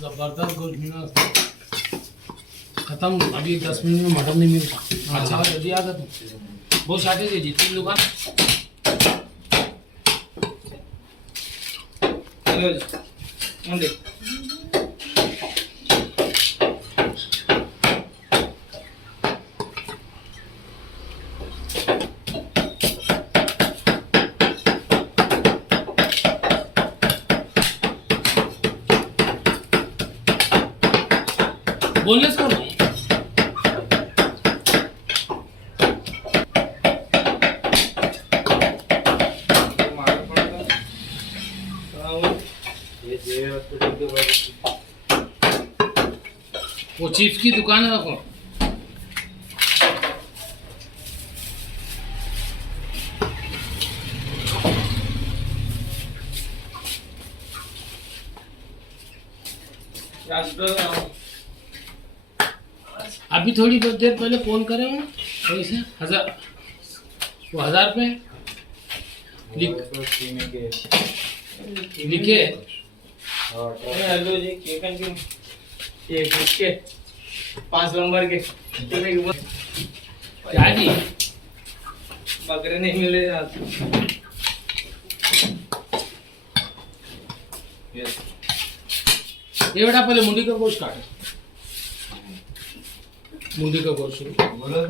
जबरदस्त गोश्त खत्म। अभी 10 मिनट में मटन नहीं मिलता। अच्छा जल्दी आ जा तू। बहुत शादी दे जी 3 दुकान। चलो मुंडे बोलने से करो। वो चीफ की दुकान है देखो। अभी थोड़ी बहुत देर पहले फोन करे हो पैसे 1000 वो 1000 रुपये लिखे। हेलो जी चिकन की ये किसके 5 नंबर के क्या जी बकरे नहीं मिले ये बेटा पहले मुंडी का गोश्त काटे। मुंडी का गोश्त बोलो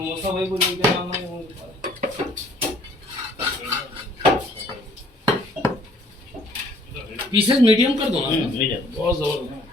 मोसा भाई को लेके आना है। पीसेस मीडियम कर दो ना। बहुत जबरदस्त।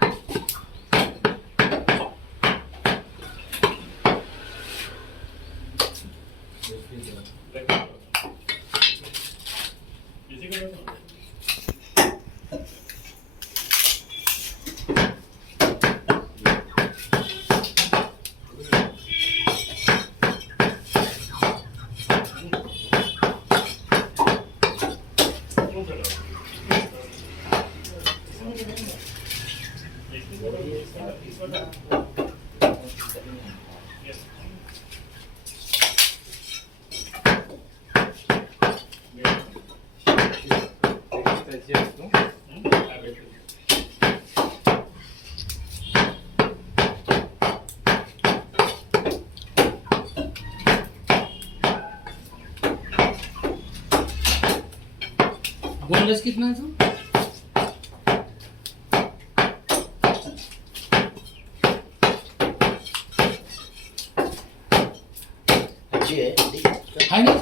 बोनलेस कितना है सर? है ना?